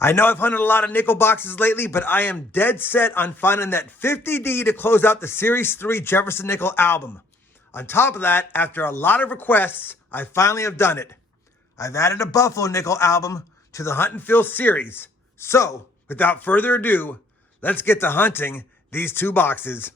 I know I've hunted a lot of nickel boxes lately, but I am dead set on finding that 50D to close out the Series 3 Jefferson nickel album. On top of that, after a lot of requests, I finally have done it. I've added a Buffalo nickel album to the Hunt and Fill series. So, without further ado, let's get to hunting these two boxes.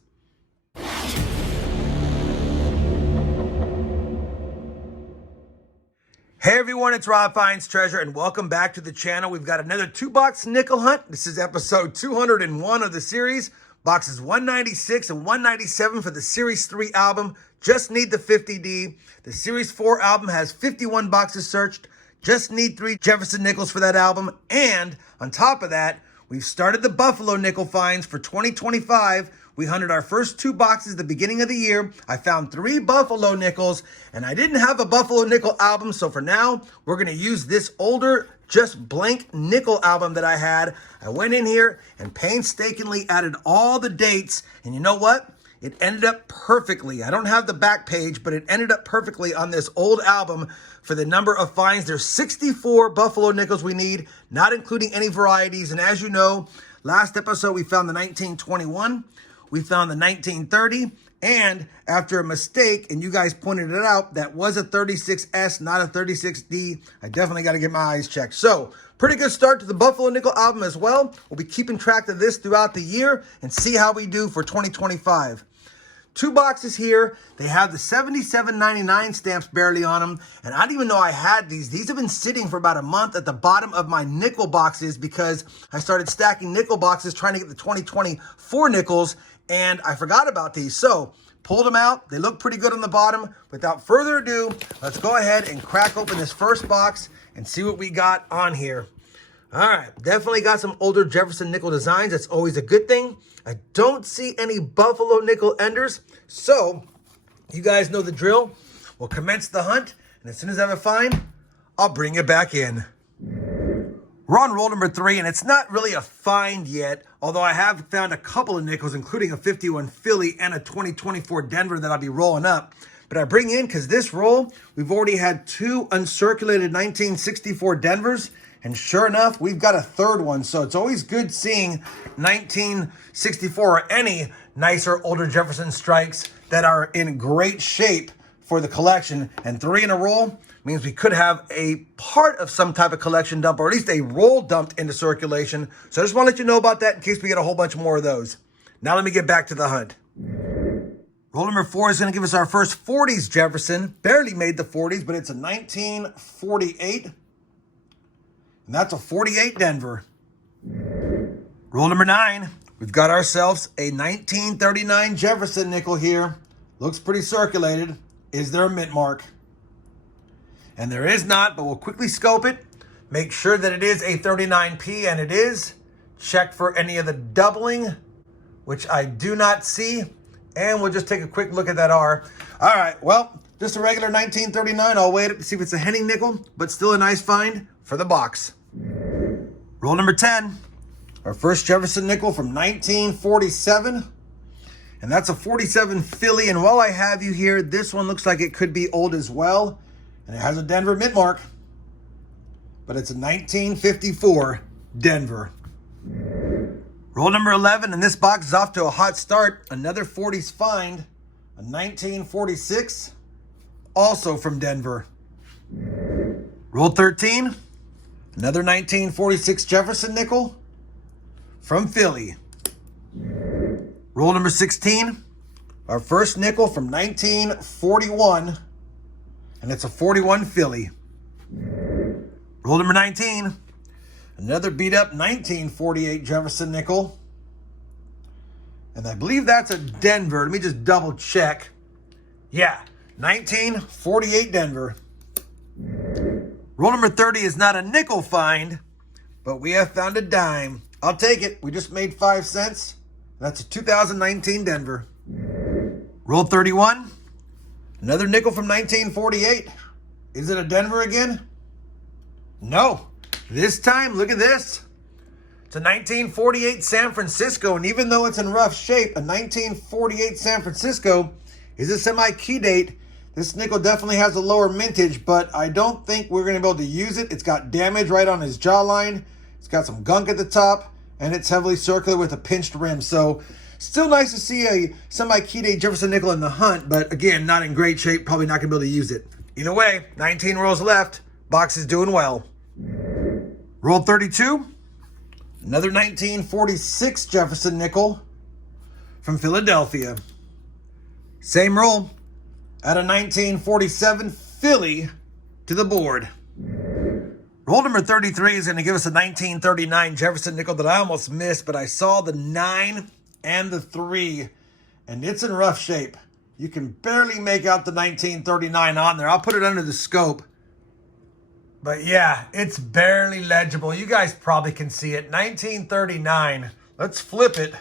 Hey everyone, it's RobFindsTreasure and welcome back to the channel. We've got another 2-box nickel hunt. This is episode 201 of the series. Boxes 196 and 197 for the Series 3 album. Just need the 50D. The Series 4 album has 51 boxes searched. Just need 3 Jefferson nickels for that album. And on top of that, we've started the Buffalo nickel finds for 2025. We hunted our first 2 boxes at the beginning of the year. I found 3 Buffalo nickels, and I didn't have a Buffalo nickel album, so for now, we're going to use this older, just blank nickel album that I had. I went in here and painstakingly added all the dates, and you know what? It ended up perfectly. I don't have the back page, but it ended up perfectly on this old album for the number of finds. There's 64 Buffalo nickels we need, not including any varieties, and as you know, last episode we found the 1921. We found the 1930, and after a mistake, and you guys pointed it out, that was a 36S, not a 36D. I definitely got to get my eyes checked. So, pretty good start to the Buffalo Nickel album as well. We'll be keeping track of this throughout the year and see how we do for 2025. 2 boxes here. They have the $77.99 stamps barely on them. And I didn't even know I had these. These have been sitting for about a month at the bottom of my nickel boxes because I started stacking nickel boxes trying to get the 2024 nickels. And I forgot about these. So pulled them out. They look pretty good on the bottom. Without further ado, let's go ahead and crack open this first box and see what we got on here. All right, definitely got some older Jefferson nickel designs. That's always a good thing. I don't see any Buffalo nickel enders. So you guys know the drill. We'll commence the hunt. And as soon as I have a find, I'll bring it back in. We're on roll number 3, and it's not really a find yet, although I have found a couple of nickels, including a 51 Philly and a 2024 Denver that I'll be rolling up. But I bring in, because this roll, we've already had 2 uncirculated 1964 Denvers, and sure enough, we've got a third one. So it's always good seeing 1964 or any nicer older Jefferson strikes that are in great shape for the collection. And 3 in a row means we could have a part of some type of collection dump, or at least a roll dumped into circulation. So I just want to let you know about that in case we get a whole bunch more of those. Now let me get back to the hunt. Roll number 4 is going to give us our first 40s Jefferson. Barely made the 40s, but it's a 1948. And that's a 48 Denver. Roll number 9. We've got ourselves a 1939 Jefferson nickel here. Looks pretty circulated. Is there a mint mark? And there is not, but we'll quickly scope it. Make sure that it is a 39P, and it is. Check for any of the doubling, which I do not see. And we'll just take a quick look at that R. All right, well, just a regular 1939. I'll wait to see if it's a Henning nickel, but still a nice find for the box. Roll number 10. Our first Jefferson nickel from 1947. And that's a 47 Philly. And while I have you here, this one looks like it could be old as well. And it has a Denver mint mark. But it's a 1954 Denver. Roll number 11, and this box is off to a hot start. Another 40s find, a 1946, also from Denver. Roll 13, another 1946 Jefferson nickel from Philly. Roll number 16, our first nickel from 1941, and it's a 41 Philly. Roll number 19, another beat up 1948 Jefferson nickel. And I believe that's a Denver. Let me just double check. Yeah, 1948 Denver. Roll number 30 is not a nickel find, but we have found a dime. I'll take it. We just made 5 cents. That's a 2019 Denver. Roll 31. Another nickel from 1948. Is it a Denver again? No. This time, look at this. It's a 1948 San Francisco, and even though it's in rough shape, a 1948 San Francisco is a semi-key date. This nickel definitely has a lower mintage, but I don't think we're going to be able to use it. It's got damage right on his jawline. It's got some gunk at the top, and it's heavily circular with a pinched rim. So still nice to see a semi-key-date Jefferson nickel in the hunt, but again, not in great shape. Probably not going to be able to use it. Either way, 19 rolls left. Box is doing well. Roll 32. Another 1946 Jefferson nickel from Philadelphia. Same roll. At a 1947 Philly to the board. Roll number 33 is going to give us a 1939 Jefferson nickel that I almost missed, but I saw the 9 and the 3, and it's in rough shape. You can barely make out the 1939 on there. I'll put it under the scope. But yeah, it's barely legible. You guys probably can see it. 1939. Let's flip it.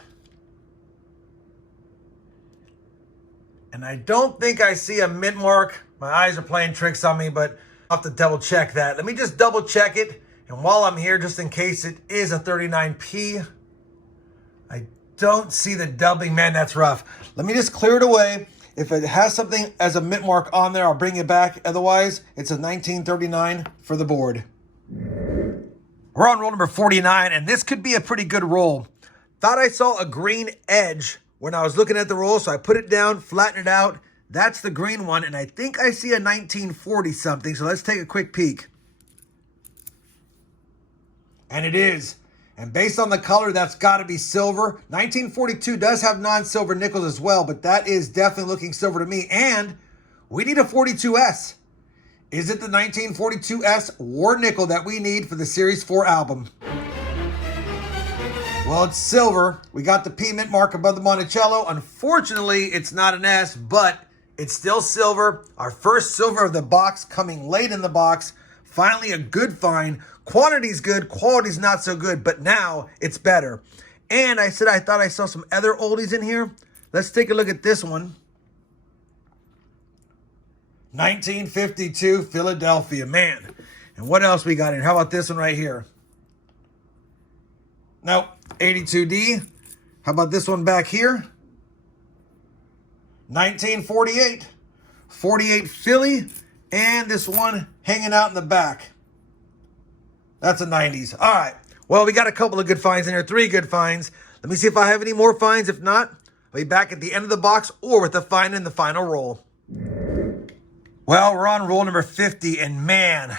And I don't think I see a mint mark. My eyes are playing tricks on me, but I'll have to double check that. Let me just double check it. And while I'm here, just in case it is a 39P, I don't see the doubling. Man, that's rough. Let me just clear it away. If it has something as a mint mark on there, I'll bring it back. Otherwise, it's a 1939 for the board. We're on roll number 49, and this could be a pretty good roll. Thought I saw a green edge when I was looking at the roll, so I put it down, flattened it out. That's the green one, and I think I see a 1940 something, so let's take a quick peek. And it is. And based on the color, that's got to be silver. 1942 does have non-silver nickels as well, but that is definitely looking silver to me. And we need a 42S. Is it the 1942S War nickel that we need for the Series 4 album? Well, it's silver. We got the P mint mark above the Monticello. Unfortunately, it's not an S, but it's still silver. Our first silver of the box coming late in the box. Finally, a good find. Quantity's good, quality's not so good, but now it's better. And I said I thought I saw some other oldies in here. Let's take a look at this one. 1952 Philadelphia, man. And what else we got in? How about this one right here? Nope, 82D. How about this one back here? 1948. 48 Philly. And this one hanging out in the back. That's a 90s. All right. Well, we got a couple of good finds in here. 3 good finds. Let me see if I have any more finds. If not, I'll be back at the end of the box or with a find in the final roll. Well, we're on roll number 50. And man,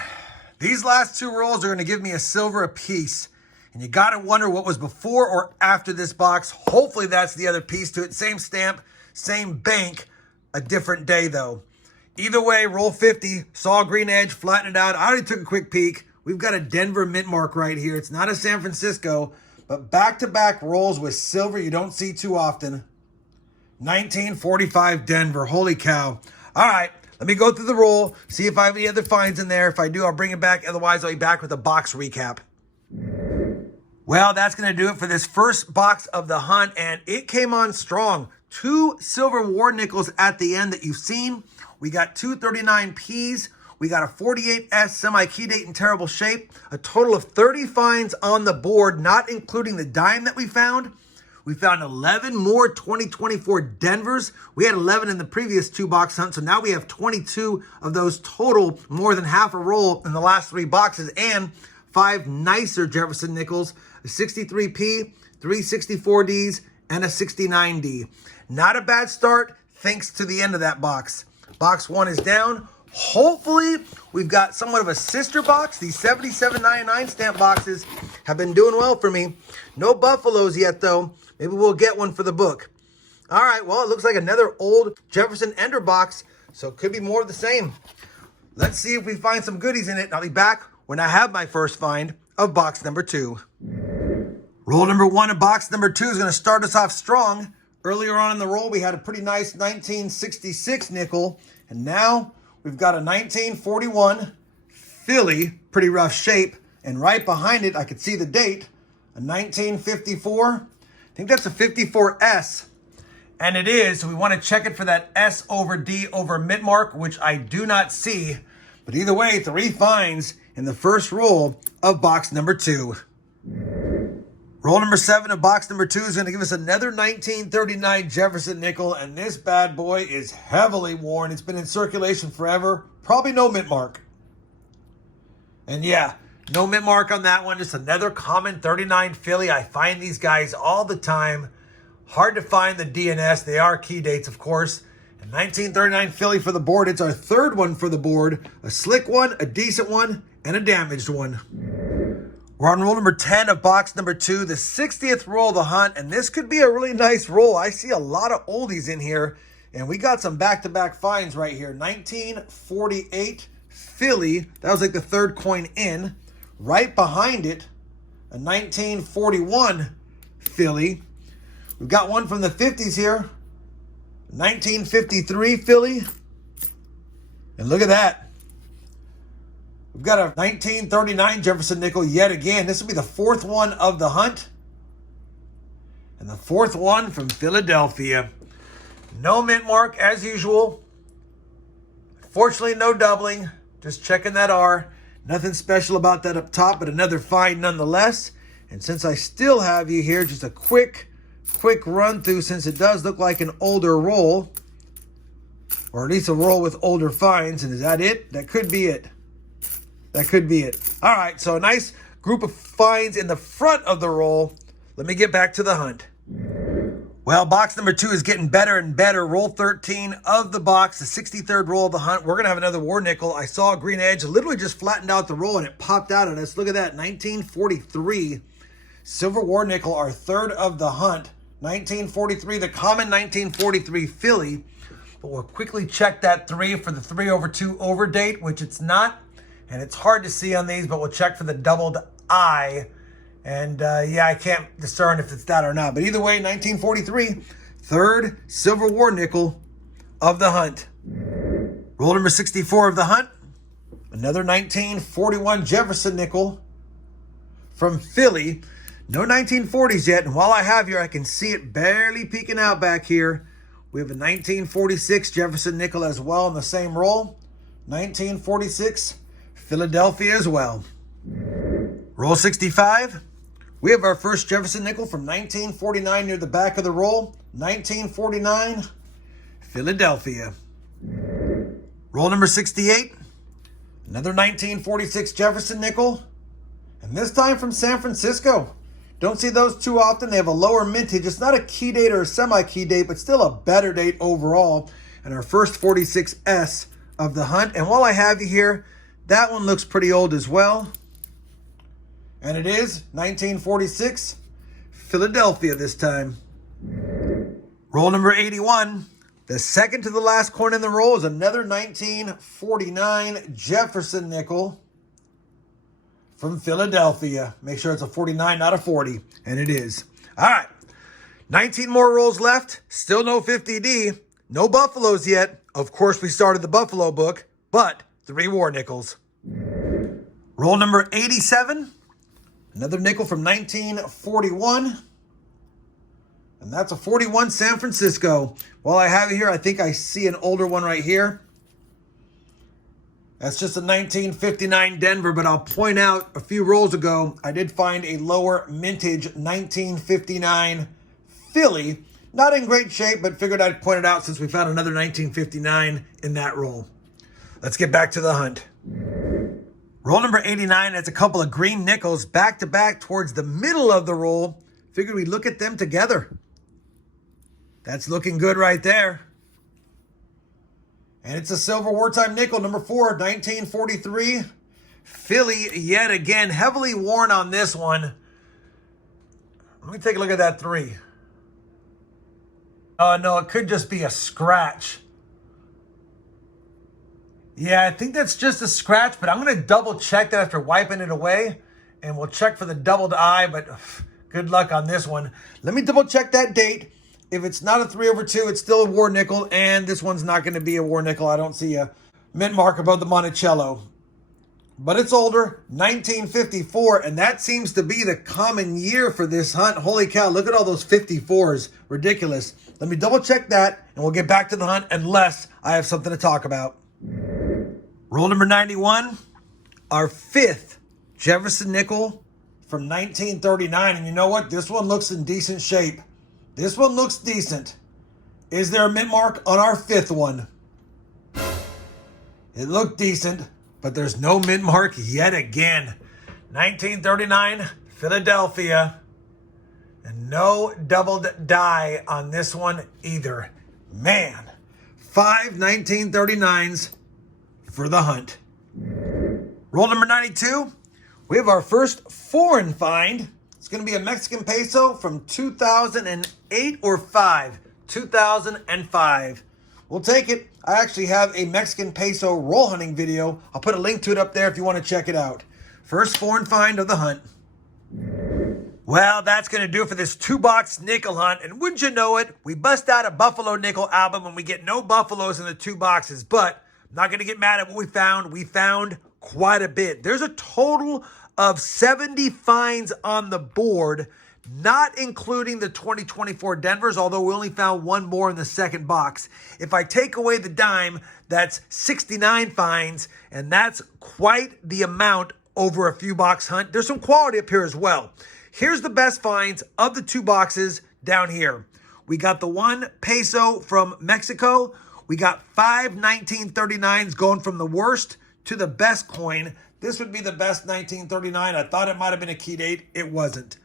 these last 2 rolls are going to give me a silver apiece. And you got to wonder what was before or after this box. Hopefully that's the other piece to it. Same stamp, same bank, a different day though. Either way, roll 50, saw a green edge, flattened it out. I already took a quick peek. We've got a Denver mint mark right here. It's not a San Francisco, but back-to-back rolls with silver you don't see too often. 1945 Denver. Holy cow. All right, let me go through the roll, see if I have any other finds in there. If I do, I'll bring it back. Otherwise, I'll be back with a box recap. Well, that's going to do it for this first box of the hunt, and it came on strong. 2 silver war nickels at the end that you've seen. We got 2 39Ps. We got a 48S semi-key date in terrible shape. A total of 30 finds on the board, not including the dime that we found. We found 11 more 2024 Denvers. We had 11 in the previous 2-box hunt, so now we have 22 of those total, more than half a roll in the last 3 boxes, and 5 nicer Jefferson nickels, a 63P, 3 64Ds, and a 69D. Not a bad start, thanks to the end of that box. Box 1 is down. Hopefully, we've got somewhat of a sister box. These $77.99 stamp boxes have been doing well for me. No Buffaloes yet, though. Maybe we'll get one for the book. All right, well, it looks like another old Jefferson Ender box, so it could be more of the same. Let's see if we find some goodies in it. I'll be back when I have my first find of box number 2. Roll number 1 of box number 2 is going to start us off strong. Earlier on in the roll, we had a pretty nice 1966 nickel, and now we've got a 1941 Philly, pretty rough shape, and right behind it, I could see the date, a 1954. I think that's a 54S, and it is, so we want to check it for that S over D over mint mark, which I do not see, but either way, 3 finds in the first roll of box number 2. Roll number 7 of box number 2 is going to give us another 1939 Jefferson nickel, and this bad boy is heavily worn. It's been in circulation forever. Probably no mint mark. And yeah, No mint mark on that one. Just another common 39 Philly. I find these guys all the time. Hard to find the DNS. They are key dates, of course. And 1939 Philly for the board. It's our third one for the board. A slick one, a decent one, and a damaged one. We're on roll number 10 of box number 2, the 60th roll of the hunt, and this could be a really nice roll. I see a lot of oldies in here, and we got some back-to-back finds right here. 1948 Philly, that was like the third coin in. Right behind it, a 1941 Philly. We've got one from the 50s here, 1953 Philly, and look at that. We've got a 1939 Jefferson nickel yet again. This will be the fourth one of the hunt. And the fourth one from Philadelphia. No mint mark as usual. Fortunately, no doubling. Just checking that R. Nothing special about that up top, but another find nonetheless. And since I still have you here, just a quick run through, since it does look like an older roll. Or at least a roll with older finds. And is that it? That could be it. That could be it. All right, so a nice group of finds in the front of the roll. Let me get back to the hunt. Well, box number 2 is getting better and better. Roll 13 of the box, the 63rd roll of the hunt. We're going to have another war nickel. I saw a green edge, literally just flattened out the roll, and it popped out at us. Look at that, 1943. Silver war nickel, our third of the hunt. 1943, the common 1943 Philly. But we'll quickly check that 3 for the 3/2 over date, which it's not. And it's hard to see on these, but we'll check for the doubled I. And yeah, I can't discern if it's that or not. But either way, 1943, third Silver War nickel of the hunt. Roll number 64 of the hunt. Another 1941 Jefferson nickel from Philly. No 1940s yet. And while I have here, I can see it barely peeking out back here. We have a 1946 Jefferson nickel as well in the same roll. 1946 Philadelphia as well. Roll 65. We have our first Jefferson nickel from 1949 near the back of the roll. 1949 Philadelphia. Roll number 68. Another 1946 Jefferson nickel. And this time from San Francisco. Don't see those too often. They have a lower mintage. It's not a key date or a semi-key date, but still a better date overall. And our first 46S of the hunt. And while I have you here, that one looks pretty old as well. And it is 1946, Philadelphia this time. Roll number 81. The second to the last coin in the roll is another 1949 Jefferson nickel from Philadelphia. Make sure it's a 49, not a 40. And it is. All right. 19 more rolls left. Still no 50D. No Buffaloes yet. Of course, we started the Buffalo book, but 3 war nickels. Roll number 87. Another nickel from 1941. And that's a 41 San Francisco. While I have it here, I think I see an older one right here. That's just a 1959 Denver, but I'll point out a few rolls ago, I did find a lower mintage 1959 Philly. Not in great shape, but figured I'd point it out since we found another 1959 in that roll. Let's get back to the hunt. Roll number 89 has a couple of green nickels back to back towards the middle of the roll. Figured we'd look at them together. That's looking good right there. And it's a silver wartime nickel, number 4, 1943. Philly yet again, heavily worn on this one. Let me take a look at that 3. Oh, no, it could just be a scratch. Yeah, I think that's just a scratch, but I'm going to double check that after wiping it away. And we'll check for the doubled I, but good luck on this one. Let me double check that date. If it's not a 3/2, it's still a war nickel. And this one's not going to be a war nickel. I don't see a mint mark above the Monticello. But it's older, 1954. And that seems to be the common year for this hunt. Holy cow, look at all those 54s. Ridiculous. Let me double check that, and we'll get back to the hunt unless I have something to talk about. Roll number 91, our 5th Jefferson nickel from 1939. And you know what? This one looks in decent shape. This one looks decent. Is there a mint mark on our 5th one? It looked decent, but there's no mint mark yet again. 1939 Philadelphia. And no doubled die on this one either. Man, 5 1939s for the hunt. Roll number 92. We have our first foreign find. It's going to be a Mexican peso from 2008 or 5. 2005. We'll take it. I actually have a Mexican peso roll hunting video. I'll put a link to it up there if you want to check it out. First foreign find of the hunt. Well, that's going to do it for this 2-box nickel hunt. And wouldn't you know it, we bust out a Buffalo nickel album and we get no buffaloes in the 2 boxes. But I'm not going to get mad at what we found. We found quite a bit. There's a total of 70 finds on the board, not including the 2024 Denvers, although we only found one more in the second box. If I take away the dime, that's 69 finds, and that's quite the amount over a few box hunt. There's some quality up here as well. Here's the best finds of the 2 boxes down here. We got the 1 peso from Mexico. We got 5 1939s going from the worst to the best coin. This would be the best 1939. I thought it might have been a Nic-A-Date. It wasn't.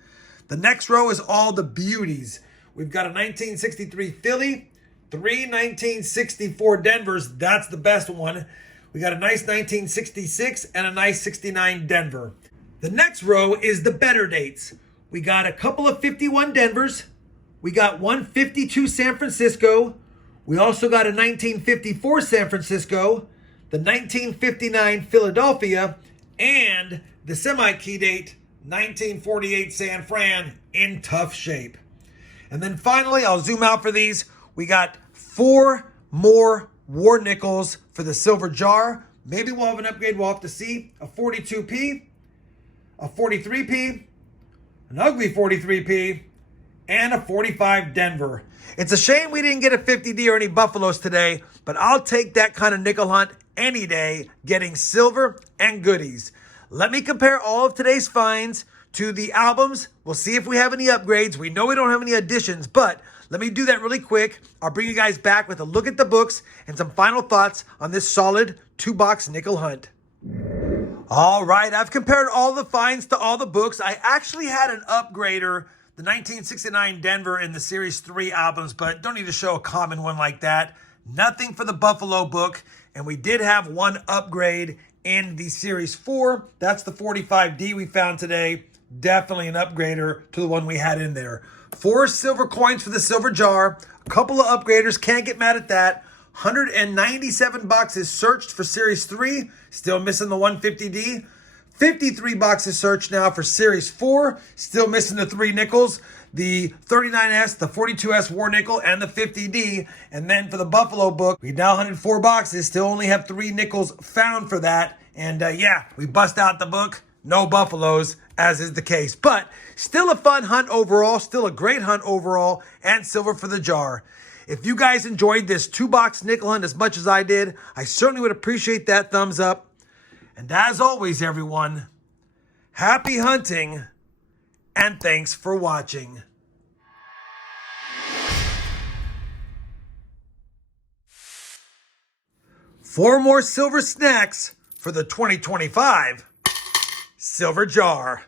The next row is all the beauties. We've got a 1963 Philly, 3 1964 Denvers. That's the best one. We got a nice 1966 and a nice 69 Denver. The next row is the better dates. We got a couple of 51 Denvers. We got 152 San Francisco. We also got a 1954 San Francisco, the 1959 Philadelphia, and the semi-Nic-A-Date 1948 San Fran in tough shape. And then finally, I'll zoom out for these. We got 4 more war nickels for the silver jar. Maybe we'll have an upgrade. We'll have to see. A 42p, a 43p, an ugly 43p, and a 45 Denver. It's a shame we didn't get a 50D or any buffaloes today, but I'll take that kind of nickel hunt any day, getting silver and goodies. Let me compare all of today's finds to the albums. We'll see if we have any upgrades. We know we don't have any additions, but let me do that really quick. I'll bring you guys back with a look at the books and some final thoughts on this solid 2-box nickel hunt. All right, I've compared all the finds to all the books. I actually had an upgrader, the 1969 Denver in the Series 3 albums, but don't need to show a common one like that. Nothing for the Buffalo book, and we did have one upgrade in the Series 4. That's the 45D we found today. Definitely an upgrader to the one we had in there. 4 silver coins for the silver jar. A couple of upgraders. Can't get mad at that. 197 boxes searched for Series 3. Still missing the 150D. 53 boxes searched now for Series 4. Still missing the 3 nickels. The 39S, the 42S War Nickel, and the 50D. And then for the Buffalo book, we now hunted 4 boxes. Still only have 3 nickels found for that. And yeah, we bust out the book. No buffaloes, as is the case. But still a fun hunt overall. Still a great hunt overall. And silver for the jar. If you guys enjoyed this 2-box nickel hunt as much as I did, I certainly would appreciate that thumbs up. And as always, everyone, happy hunting, and thanks for watching. Four more silver snacks for the 2025 silver jar.